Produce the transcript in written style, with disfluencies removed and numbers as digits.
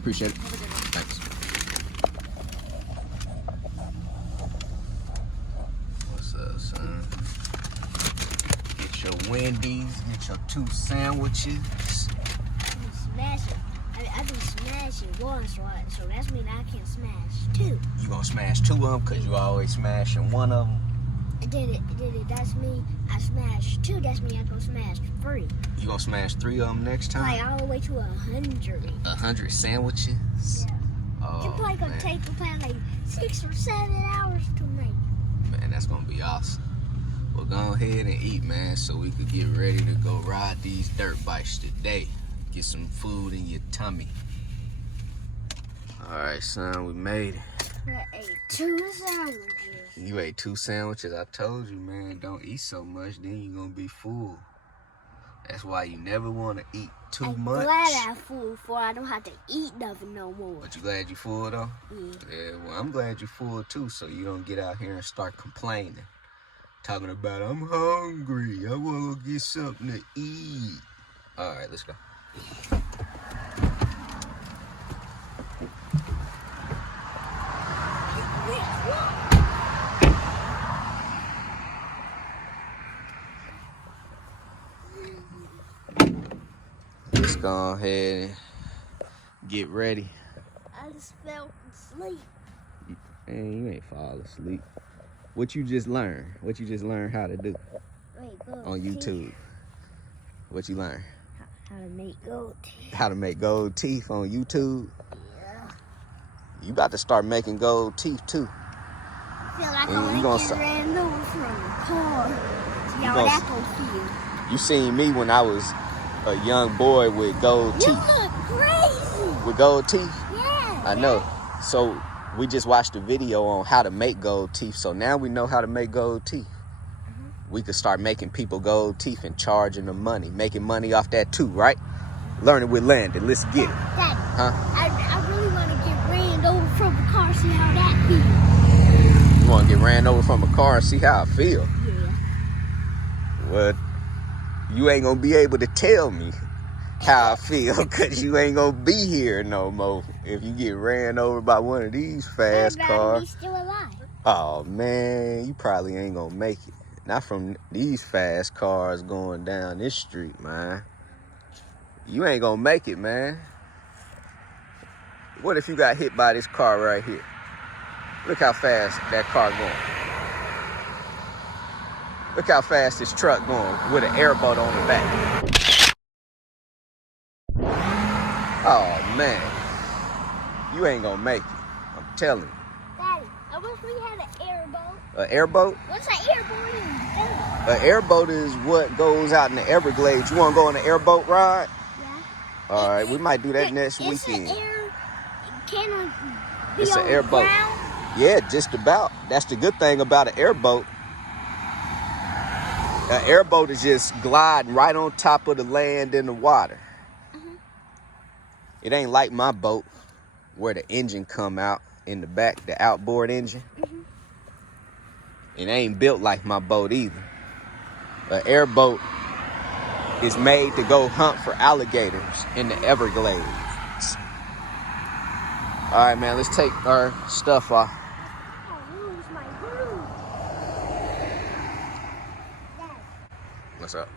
Appreciate it. Thanks. What's up, son? Get your Wendy's, get your 2 sandwiches. Smash it. I do smash it once, right? So that means I can smash 2. You gonna smash 2 of them because you always smashing 1 of them? That's me. I smashed 2. That's me. I gonna smash 3. You gonna smash 3 of them next time? Like all the way to 100. 100 sandwiches? Yeah. Oh, It's probably gonna take like 6 or 7 hours to make. Man, that's gonna be awesome. Well, go ahead and eat, man, so we could get ready to go ride these dirt bikes today. Get some food in your tummy. All right, son, we made it. I ate 2 sandwiches. You ate 2 sandwiches. I told you, man, don't eat so much, then you're gonna be full. That's why you never want to eat too much. I'm glad I'm full for I don't have to eat nothing no more. But you glad you full, though? Yeah. Well, I'm glad you full, too, so you don't get out here and start complaining. Talking about, I'm hungry. I want to get something to eat. All right, let's go. Let's go ahead and get ready. I just fell asleep. Man, you ain't fall asleep. What you just learned? What you just learned how to do on YouTube? What you learned? How to make gold teeth. How to make gold teeth on YouTube? Yeah. You about to start making gold teeth too. I feel like And I'm you gonna gonna get ran over from a car. See how that gonna feel. You seen me when I was a young boy with gold teeth. You look crazy. With gold teeth? Yeah. I know. So we just watched a video on how to make gold teeth. So now we know how to make gold teeth. We could start making people gold teeth and charging them money. Making money off that too, right? Learn it with Landon. Let's get it. Daddy, Huh? I really want to get ran over from a car, see how that feels. You want to get ran over from a car and see how I feel? Yeah. Well, you ain't going to be able to tell me how I feel because you ain't going to be here no more if you get ran over by one of these fast cars. Be still alive. Oh, man, you probably ain't going to make it. Not from these fast cars going down this street, man. You ain't gonna make it, man. What if you got hit by this car right here? Look how fast that car going. Look how fast this truck going with an airboat on the back. Oh, man. You ain't gonna make it. I'm telling you. Daddy, I wish we had an airboat. An airboat? What's an airboat? An airboat is what goes out in the Everglades. You want to go on an airboat ride? Yeah. All right, we might do that next It's weekend. It's an airboat. Yeah, just about. That's the good thing about an airboat. An airboat is just gliding right on top of the land in the water. It ain't like my boat where the engine come out in the back, the outboard engine. It ain't built like my boat either. An airboat is made to go hunt for alligators in the Everglades. All right, man, let's take our stuff off. What's up?